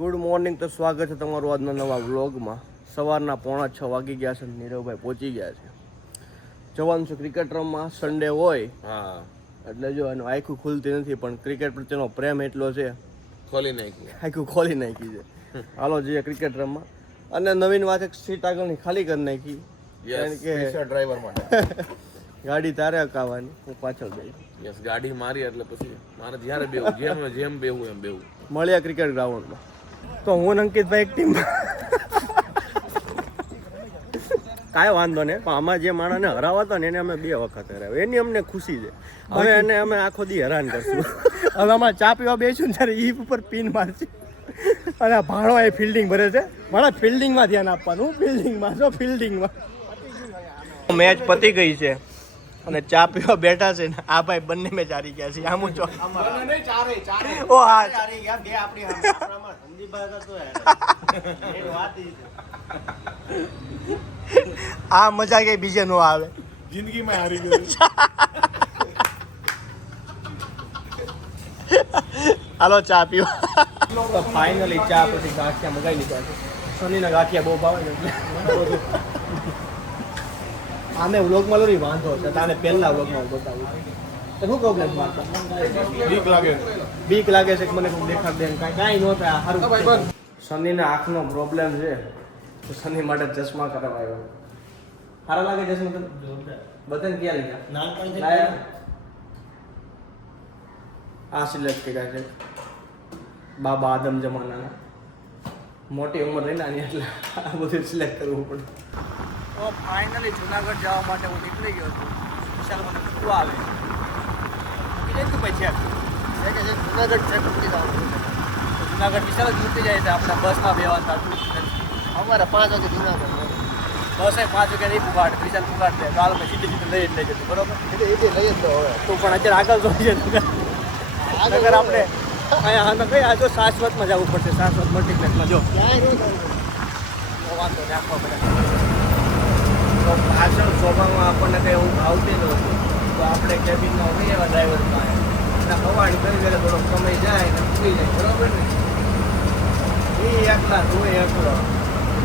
Good morning, તો સ્વાગત છે તમારું આજના નવા વ્લોગમાં. સવારના 5:45 વાગી ગયા છે. નીરવભાઈ પહોંચી ગયા છે. જવાનું છે ક્રિકેટ રમવા. સન્ડે હોય એટલે જો એનું આખું ખુલતી નથી, પણ ક્રિકેટ પ્રત્યેનો પ્રેમ એટલો છે, આખું ખોલી નાખી છે. હાલો જઈએ ક્રિકેટ રમવા. અને નવીન વાત, એક સીટ આગળની ખાલી કરી નાખી, કારણ કે ડ્રાઈવર માટે ગાડી તારે અકાવવાની, હું પાછળ જઈશ. ગાડી મારી એટલે પછી મારે જ્યારે બેવું જેમ બેવું એમ બેવું. મળ્યા ક્રિકેટ ગ્રાઉન્ડમાં. તો હું અને અંકિતભાઈ એક ટીમ. કાંઈ વાંધો નહીં, પણ આમાં જે માણસને હરાવા હતા ને એને અમે 2 વખત હરાવ્યો, એની અમને ખુશી છે. હવે એને અમે આખો દી હેરાન કરશું. હવે આમાં ચા પીવા બેસું ને ત્યારે ઈ ઉપર પિન મારશે, અને ભાણો એ ફિલ્ડિંગ ભરે છે. મારા ફિલ્ડિંગમાં ધ્યાન આપવાનું, ફિલ્ડિંગમાં જો ફિલ્ડિંગમાં. મેચ પતી ગઈ છે અને ચા પીવા બેઠા છે ને આ ભાઈ બંને મેચ હારી ગયા છે. આમ ચો ઓ હા આ મજા કઈ બીજે નો આવે, જિંદગીમાં હારી ગયું. હાલો ચા પીવા. તો ફાઇનલી ચા પછી ગાંઠિયા મગાવી લીધા છે. શનિના ગાંઠિયા બહુ ભાવે ને એટલે આને વ્લોગમાં લોરી વાંધો છે, તાને પહેલા વ્લોગમાં બતાવું. તો શું પ્રોબ્લેમ મારતો બીક લાગે છે કે મને કોઈ દેખાડ દે, કાંઈ ન થાય. સારું શનિના આંખનો પ્રોબ્લેમ છે, તો શનિ માટે ચશ્મા કરાવવા આવ્યો. સારા લાગે ચશ્મા તને? બધાને ક્યાં લીધા? નાનપણથી આ સિલેક્ટ કર્યા છે બાબા આદમ જમાનાના. મોટી ઉંમર રહી નાની એટલે આ બધું સિલેક્ટ કરવું પડે. તો ફાઇનલી જુનાગઢ જવા માટે હું નીકળી ગયો છું. વિશાલ મને પૂછવા આવે તું ભાઈ છે કે જુનાગઢ છે પૂછી જવાનું. જુનાગઢ વિશાલ જ મૂકી જાય છે. આપણે બસમાં બેવા થતું અમારે 5 વાગે જુનાગઢ, બસ 5 વાગે નહીં પુગાડ, વિશાલ પુગાડ દે તો હાલ સીધી સીધી લઈ જ લઈ જતું. બરોબર, એટલે એ લઈ જ તો હવે તું પણ અત્યારે આગળ જોઈએ અગર આપણે અહીંયા કઈ આ જો શાશ્વતમાં જવું પડશે. શાશ્વત મલ્ટીપ્લેક્સમાં જો વાંધો ને આપવા પડે. તો પાછળ શોભામાં આપણને કંઈ એવું આવતી નહોતું, તો આપણે કેબિનમાં હોઈએ એવા ડ્રાઈવરમાં અને હવાડ કરી એટલે થોડોક સમય જાય ને ભૂલી જાય. બરાબર ને, એ એકલા તું એકલો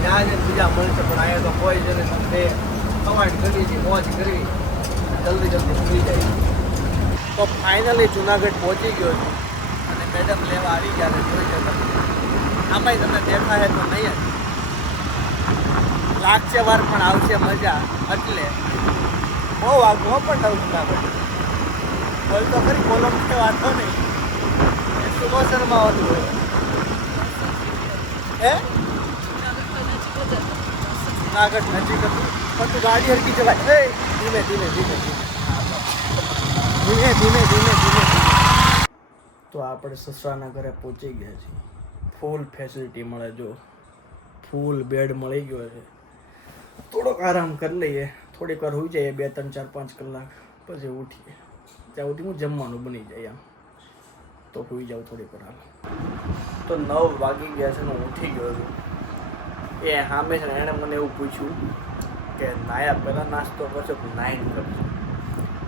ત્યાં જઈને બીજા મળશે, પણ અહીંયા તો કોઈ છે ને તે હવાડ કરી છે, મોજ કરી જલ્દી ભૂલી જાય. તો ફાઇનલી જુનાગઢ પહોંચી ગયો છું અને મેડમ લેવા આવી ગયા છે. જોઈ શકો આમાંય તમને દેખાય તો નહીં જ લાગશે વાર, પણ આવશે મજા. એટલે બહુ આગળ પણ નવું જુનાગઢ બોલ તો ખરી, બોલો કે વાંધો નહીં. એ સુમોસરમાં આવતું હોય હે જુનાગઢ નજીક હતું, પણ તું ગાડી હરકી ચલાય. ધીમે ધીમે ધીમે ધીમે ધીમે ધીમે ધીમે. તો આપણે સસરાના ઘરે પહોંચી ગયા છીએ. ફૂલ ફેસિલિટી મળે, જો ફૂલ બેડ મળી ગયો છે. થોડોક આરામ કરી લઈએ, થોડીક વાર હોઈ જઈએ 2, 3, 4, 5 કલાક, પછી ઉઠીએ. ત્યાં સુધી હું જમવાનું બની જાય આમ તો હોઈ જાઉં થોડીક વાર. હાલ તો 9 વાગી ગયા છે ને હું ઉઠી ગયો છું. એ સામે છે ને એણે મને એવું પૂછ્યું કે નાયા પહેલાં નાસ્તો કરશો કે 9 કરશો?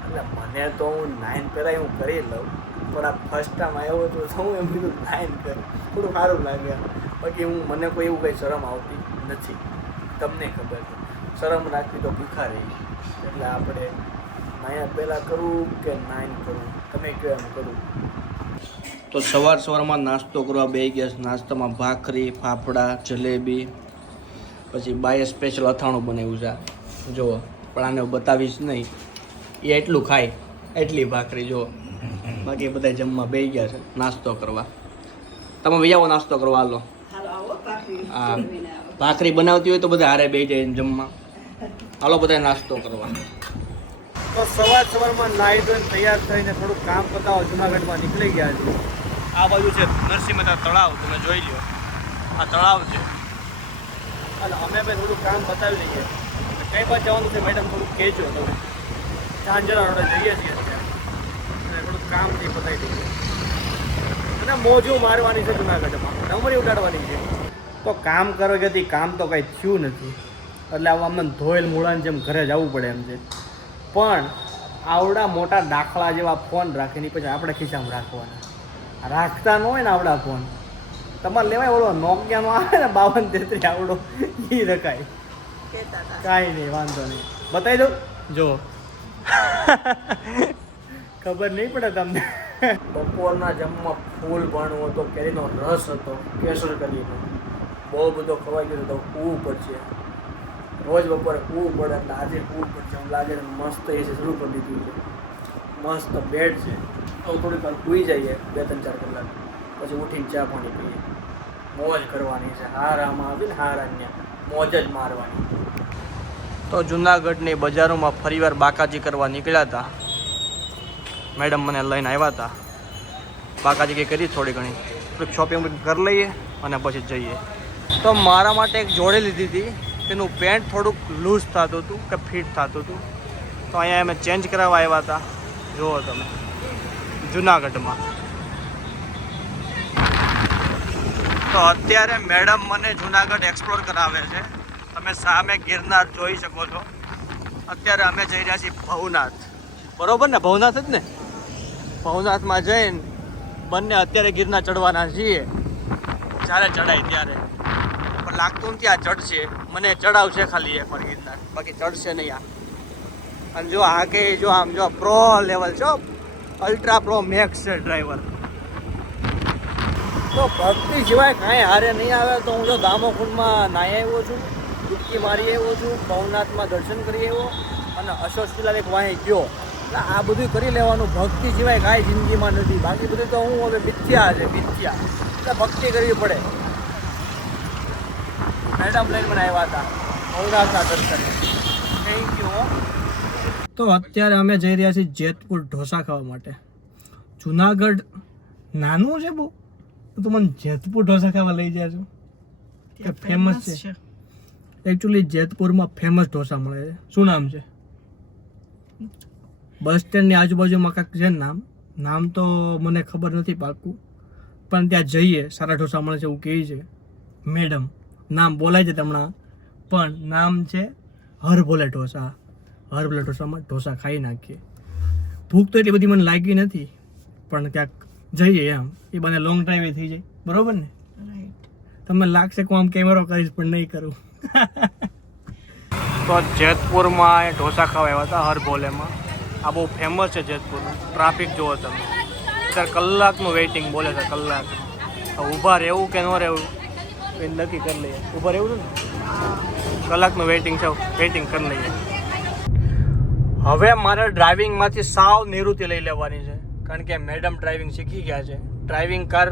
એટલે મને તો હું 9 પહેલાં હું કરી લઉં, પણ આ ફર્સ્ટ ટાઈમ આવ્યો હતો તો હું એમ કીધું 9 કરું, થોડું સારું લાગે. બાકી મને કોઈ એવું કંઈ શરમ આવતી નથી, તમને ખબર છે. શરમ રાખવી તો ભૂખા રહી. એટલે આપણે નાયા પહેલાં કરવું કે 9 કરવું, તમે કહો એમ કરું. તો સવારમાં નાસ્તો કરવા બેસી ગયા. નાસ્તામાં ભાખરી, ફાફડા, જલેબી, પછી બાએ સ્પેશિયલ અથાણું બનાવ્યું છે. જુઓ, પણ આને બતાવીશ નહીં, એ એટલું ખાય એટલી ભાખરી. જુઓ, બાકી બધા જમવા બેસી ગયા છે નાસ્તો કરવા. તમે ભાઈ આવો નાસ્તો કરવા. હાલો હા, ભાખરી બનાવતી હોય તો બધા હારે બેસી જાય જમવા. હાલો બધા નાસ્તો કરવા. તો સવારમાં નાહી ધોઈને તૈયાર થઈને થોડુંક કામ પતાવો જુનાગઢમાં નીકળી ગયા છે. આ બાજુ છે નરસિંહ મહેતા તળાવ, તમે જોઈ લો આ તળાવ છે. અને અમે ભાઈ થોડુંક કામ બતાવી લઈએ. કઈ બાજુ જવાનું છે મેડમ થોડુંક કહેજો તમે. ઝાંઝરા રોડે જઈએ છીએ અત્યારે, અને થોડુંક કામથી બતાવી દઈએ. અને મોજું મારવાની છે જુનાગઢમાં, ડમરી ઉડાડવાની છે. તો કામ કરો કે કામ તો કંઈ થયું નથી, એટલે આવું અમને ધોયેલ મૂળાની જેમ ઘરે જવું પડે એમ છે. પણ આવડા મોટા દાખલા જેવા ફોન રાખીને પછી આપણે ખિસ્સામાં રાખવાના. રાખતા ન હોય ને આવડા ફોન, તો તમારે લેવાય ઓલો નોકિયાનો આવે ને 5233 આવડો એ રખાય. કાંઈ નહીં, વાંધો નહીં, બતાવી દઉં જો. ખબર નહીં પડે તમને. બપોરના જમવા ફૂલ ભણવું હતો, કેરીનો રસ હતો, કેસર કરીને બહુ બધો ખવાઈ ગયો તો કૂવું પડશે. રોજ બપોરે કૂવું પડે એટલે આજે કૂવું પડશે એમ લાગે છે. મસ્ત એ શરૂ કરી દીધું છે, મસ્ત બેડ છે. તો થોડીક વાર સૂઈ જઈએ 2-3-4 કલાક, પછી ઉઠીને ચા પાણી પીએ. મોજ કરવાની છે, હારામાં આવી ને હારા મોજ જ મારવાની. તો જુનાગઢની બજારોમાં ફરીવાર બાકાજી કરવા નીકળ્યા હતા. મેડમ મને લઈને આવ્યા હતા. બાકાજી કંઈ કરી થોડી ઘણી, થોડીક શોપિંગ કરી લઈએ અને પછી જઈએ. તો મારા માટે એક જોડી લીધી હતી. એનું પેન્ટ થોડુંક લૂઝ થતું હતું કે ફિટ થતું હતું, તો અહીંયા અમે ચેન્જ કરાવવા આવ્યા હતા. જુઓ તમે જુનાગઢમાં. તો અત્યારે મેડમ મને જુનાગઢ એક્સપ્લોર કરાવે છે. તમે સામે ગિરનાર જોઈ શકો છો. અત્યારે અમે જઈ રહ્યા છીએ ભવનાથ. બરોબર ને? ભવનાથ જ ને? ભવનાથમાં જઈને બંને અત્યારે ગિરનાર ચડવાના છીએ. જ્યારે ચડાય ત્યારે પણ લાગતું નથી આ ચડશે. મને ચડાવશે ખાલી એકવાર ગિરનાર, બાકી ચડશે નહીં આ. અને જો આ કે જો આમ જો પ્રો લેવલ છો, અલ્ટ્રા પ્રો મેક્સ છે ડ્રાઈવર. તો ભક્તિ સિવાય કાંઈ હારે નહીં આવે. તો હું જો દામોકુંડમાં નાહી આવ્યો છું, ડૂબકી મારી આવ્યો છું, ભવનાથમાં દર્શન કરી આવ્યો અને અશોક શિલાલેખ એક વાંહે ગયો. એટલે આ બધું કરી લેવાનું. ભક્તિ સિવાય કાંઈ જિંદગીમાં નથી. બાકી બધું તો હું હવે મિથ્યા છે, મિથ્યા. એટલે ભક્તિ કરવી પડે. મેડમ લઈને મને આવ્યા હતા ભવનાથના દર્શન. Thank you. તો અત્યારે અમે જઈ રહ્યા છીએ જેતપુર ઢોસા ખાવા માટે. જુનાગઢ નાનું છે બહુ, તો મને જેતપુર ઢોસા ખાવા લઈ જાય છો કે ફેમસ છે? એકચ્યુઅલી જેતપુરમાં ફેમસ ઢોસા મળે છે. શું નામ છે? બસ સ્ટેન્ડની આજુબાજુમાં કાંઈક છે નામ તો મને ખબર નથી પાક્કું, પણ ત્યાં જઈએ સારા ઢોસા મળે છે એવું કહે છે મેડમ. નામ બોલાય છે હમણાં, પણ નામ છે હરભોલે ઢોસા. હરભોલે ઢોસામાં ઢોસા ખાઈ નાખીએ. ભૂખ તો એટલી બધી મને લાગી નથી, પણ ક્યાંક જઈએ એમ. એ બને લોંગ ડ્રાઈવ થઈ જાય. બરોબર ને? તમને લાગશે કે હું આમ કેમેરો કરીશ, પણ નહીં કરું. તો જેતપુરમાં ઢોસા ખાવા આવ્યા હતા હરભોલેમાં. આ બહુ ફેમસ છે જેતપુરનું. ટ્રાફિક જુઓ તમે, અત્યારે કલાકનું વેઇટિંગ બોલે છે, કલાક. ઊભા રહેવું કે ન રહેવું એ નક્કી કરી લઈએ. ઊભા રહેવું છે ને, કલાકનું વેઇટિંગ છે, વેઇટિંગ કરી લઈએ. હવે મારે ડ્રાઇવિંગમાંથી સાવ નિવૃત્તિ લઈ લેવાની છે, કારણ કે મેડમ ડ્રાઇવિંગ શીખી ગયા છે. ડ્રાઇવિંગ કાર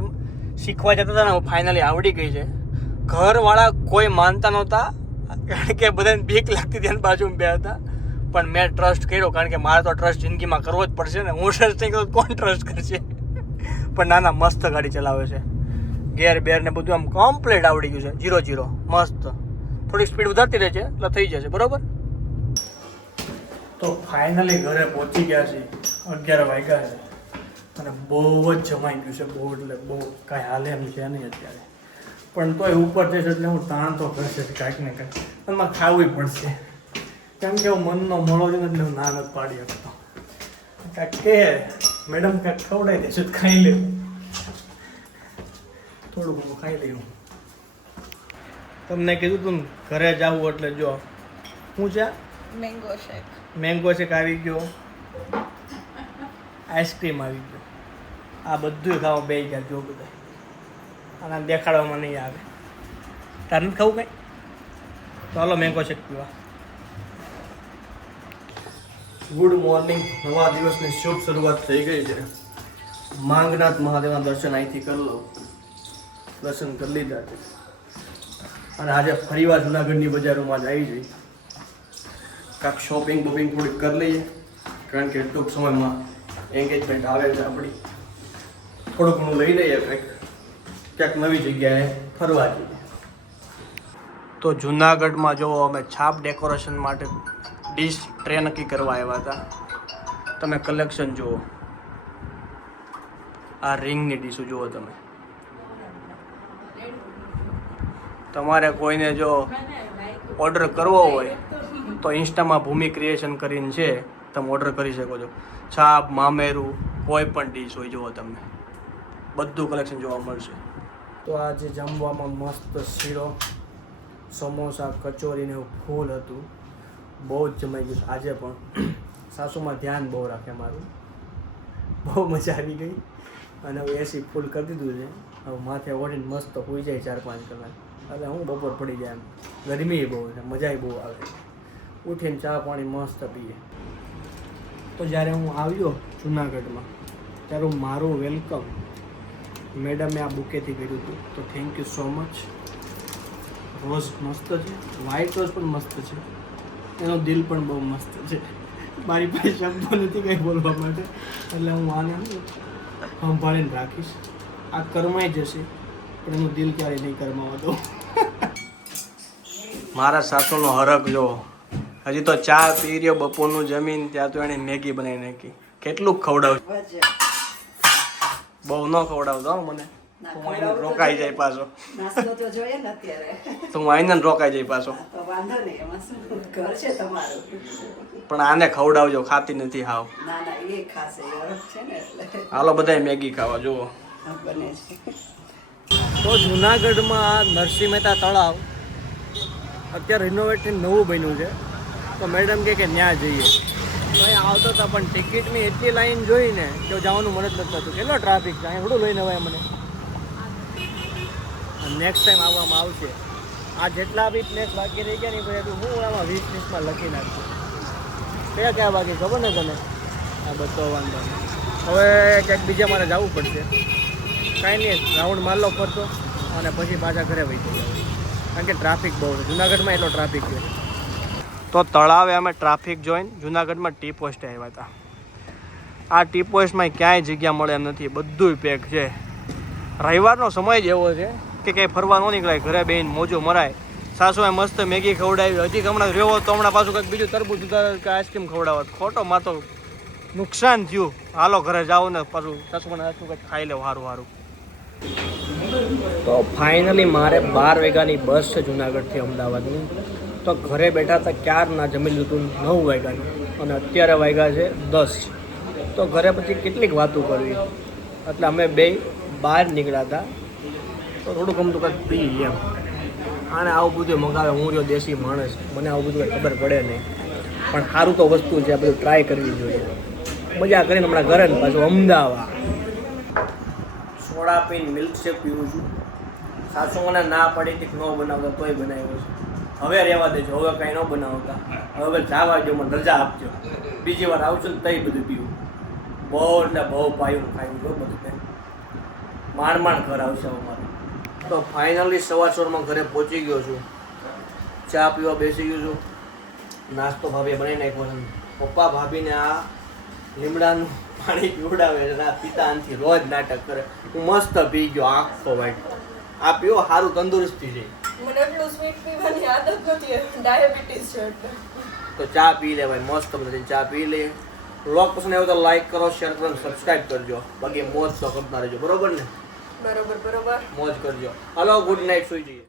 શીખવા જતા હતા ને, ફાઇનલી આવડી ગઈ છે. ઘરવાળા કોઈ માનતા નહોતા, કારણ કે બધાને બીક લાગતી હતી બાજુમાં બે હતા. પણ મેં ટ્રસ્ટ કર્યો, કારણ કે મારે તો ટ્રસ્ટ જિંદગીમાં કરવો જ પડશે ને. હું ટ્રસ્ટ નહીં કરું કોણ ટ્રસ્ટ કરશે? પણ ના મસ્ત ગાડી ચલાવે છે. ગેર બેર ને બધું આમ કમ્પ્લીટ આવડી ગયું છે. 0-0 મસ્ત. થોડીક સ્પીડ વધારતી રહે છે એટલે થઈ જશે. બરોબર. તો ફાઇનલી ઘરે પહોંચી ગયા છે. 11 વાગ્યા છે અને બહુ જ જમાઈ ગયું છે. બહુ એટલે બહુ કાંઈ હાલે એમ છે નહીં અત્યારે. પણ તોય ઉપર જઈશ એટલે હું તાણ તો કરશે કાંઈક ને કાંઈક. અને મારે ખાવું પડશે, કેમ કે હું મનનો મળો છું ને એટલે હું ના નથી પાડી શકતો. કાંઈક કે મેડમ કાંઈક ખવડાવી દેશે તો ખાઈ લેવું. થોડું ઘણું ખાઈ લેવું. તમને કીધું તું ઘરે જવું એટલે જો શું છે, મેંગો શેક આવી ગયો, આઈસ્ક્રીમ આવી ગયો. આ બધું ખાવા બે ગયા જો બધા. અને દેખાડવામાં નહીં આવે. તારે નથી ખાવું કંઈ? તો હાલો મેંગો શેક પીવા. Good morning. નવા દિવસની શુભ શરૂઆત થઈ ગઈ છે. માંગનાથ મહાદેવના દર્શન અહીંથી કરી લઉં. દર્શન કરી લીધા છે અને આજે ફરીવાર જુનાગઢની બજારોમાં જ આવી જઈ. કાંઈક શોપિંગ બોપિંગ થોડીક કરી લઈએ, કારણ કે ટૂંક સમયમાં એન્ગેજમેન્ટ આવે છે આપણી. થોડું ઘણું લઈ લઈએ, ક્યાંક નવી જગ્યાએ ફરવા જઈએ. તો જુનાગઢમાં જો અમે છાપ ડેકોરેશન માટે ડીશ ટ્રે નક્કી કરવા આવ્યા હતા. તમે કલેક્શન જુઓ, આ રિંગની ડીશો જુઓ તમે. તમારે કોઈને જો ઓર્ડર કરવો હોય તો ઇન્સ્ટામાં ભૂમિ ક્રિએશન કરીને છે, તમે ઓર્ડર કરી શકો છો. છાપ, મામેરું, કોઈ પણ ડીશ હોય જુઓ તમને, બધું કલેક્શન જોવા મળશે. તો આજે જમવામાં મસ્ત શીરો, સમોસા, કચોરી ને એવું ફૂલ હતું. બહુ જ જમાઈ ગયું આજે પણ. સાસુમાં ધ્યાન બહુ રાખે મારું. બહુ મજા આવી ગઈ. અને હવે એસી ફૂલ કરી દીધું છે. હવે માથે ઓઢીને મસ્ત હોઈ જાય 4-5 કલાક. એટલે હું બપોર પડી જાય એમ. ગરમી બહુ છે, મજા બહુ આવે. ઉઠીને ચા પાણી મસ્ત પીએ. તો જ્યારે હું આવ્યો જુનાગઢમાં ત્યારે મારું વેલકમ મેડમે આ બુકેથી કર્યું હતું. તો thank you so much. Rose મસ્ત છે, વ્હાઈટ રોઝ પણ મસ્ત છે, એનો દિલ પણ બહુ મસ્ત છે. મારી પાસે શબ્દો નથી કંઈ બોલવા માટે, એટલે હું આને સંભાળીને રાખીશ. આ કરમાઈ જશે પણ એનું દિલ ક્યારેય નહીં કરમાવા દો. મારા સાસુનો હરખ જો, હજી તો ચા પી રહ્યો, બપોરનું જમીન ત્યાં તો એને મેગી બનાવી નાખી. કેટલું ખવડાવ, બહુ ન ખવડાવતો હો મને. હું આઈને રોકાઈ જાય પાછો. નાસ્તો તો જોઈએ ને અત્યારે. તો હું આઈને રોકાઈ જાય પાછો. તો વાંધો નહીં, એમાં શું, ઘર છે તમારું. પણ આને ખવડાવજો, ખાતી નથી હાવ. ના ના, એ ખાશે, એ હરખ છે ને એટલે. હાલો બધાય મેગી ખાવા જુઓ. હા, બને છે. તો જુનાગઢમાં નરસિંહ મહેતા તળાવ અત્યારે રિનોવેટ નવું બન્યું છે. તો મેડમ કહે કે ત્યાં જઈએ. તો અહીંયા આવતો હતા પણ ટિકિટની એટલી લાઈન જોઈને કે જવાનું મન જ નથી થતું. કેટલો ટ્રાફિક છે અહીંયા, થોડું લઈને અવાય મને. નેક્સ્ટ ટાઈમ આવવામાં આવશે. આ જેટલા બી પ્લેસ બાકી રહી ગયા ને પછી હું આમાં 20-20માં લખી નાખું. કયા કયા બાકી ખબર ને તને? આ બધો વાંધો નહીં. હવે ક્યાંક બીજા મારે જવું પડશે. કાંઈ નહીં, રાઉન્ડ માર લો ફરતો અને પછી પાછા ઘરે વહી જઈએ. કારણ કે ટ્રાફિક બહુ છે જુનાગઢમાં, એટલો ટ્રાફિક છે. તો તળાવે અમે ટ્રાફિક જોઈને જુનાગઢમાં ટી પોસ્ટે આવ્યા હતા. આ ટી પોસ્ટમાં ક્યાંય જગ્યા મળે એમ નથી, બધુંય પેક છે. રવિવારનો સમય જ એવો છે કે કંઈ ફરવા ન નીકળાય, ઘરે બેહીને મોજો મરાય. સાસુએ મસ્ત મેગી ખવડાવી. હજી હમણાં રહ્યો તો હમણાં પાછું કંઈક બીજું તરબૂચ કે આઈસ્ક્રીમ ખવડાવત. ખોટો માં તો નુકસાન થયું. હાલો ઘરે જાઓ ને પાછું સાસુ મને આટલું કંઈક ખાઈ લેવું સારું સારું. તો ફાઇનલી મારે 12 વાગ્યાની બસ છે જુનાગઢથી અમદાવાદની. તો ઘરે બેઠા હતા ક્યારના જમી લીધું 9 વાગ્યાની અને અત્યારે વાગ્યા છે 10. તો ઘરે પછી કેટલીક વાતો કરવી એટલે અમે બે બહાર નીકળ્યા હતા. તો થોડું ગમતું કંઈક પી એમ. આને આવું બધું મંગાવે, હું રહ્યો દેશી માણસ, મને આવું બધું કંઈ ખબર પડે નહીં. પણ સારું તો વસ્તુ છે, આ બધું ટ્રાય કરવી જોઈએ. મજા કરીને હમણાં ઘરે ને પાછું અમદાવાદ. સોડા પીને મિલ્કશેક પીવું છું. સાસુ મને ના પડી હતી ન બનાવતા તોય બનાવ્યો છે. હવે રહેવા દેજો, હવે કાંઈ ન બનાવતા. હવે જવા દો, મને રજા આપજો. બીજી વાર આવશું ને તઈ બધું પીવું. બહુ એટલે બહુ પાયું ખાયું જો બધું કંઈ. માંડ ઘર આવશે અમારે. તો ફાઇનલી સવારમાં ઘરે પહોંચી ગયો છું. ચા પીવા બેસી ગયો છું. નાસ્તો ભાભીએ બનાવી નાખ્યો છે. પપ્પા ભાભીને આ લીમડાનું પાણી પીવડાવે છે. આ પિતા આનથી રોજ નાટક કરે. હું મસ્ત પી ગયો આખો વાઈટ. આ પીવો સારું તંદુરસ્તી છે. મને એટલું સ્વીટ પીવાની આદત નથી, ડાયાબિટીસ છે એટલે. તો ચા પી લેવાય મસ્ત બધી ચા પી લે. વ્લોગ પસંદ આવ્યો તો લાઈક કરો, શેર કરો, સબસ્ક્રાઈબ કરજો. બાકી મોજ તો કરતા રહેજો, બરોબર ને? બરોબર. મોજ કરજો. હાલો ગુડ નાઇટ, સુઈ જઈએ.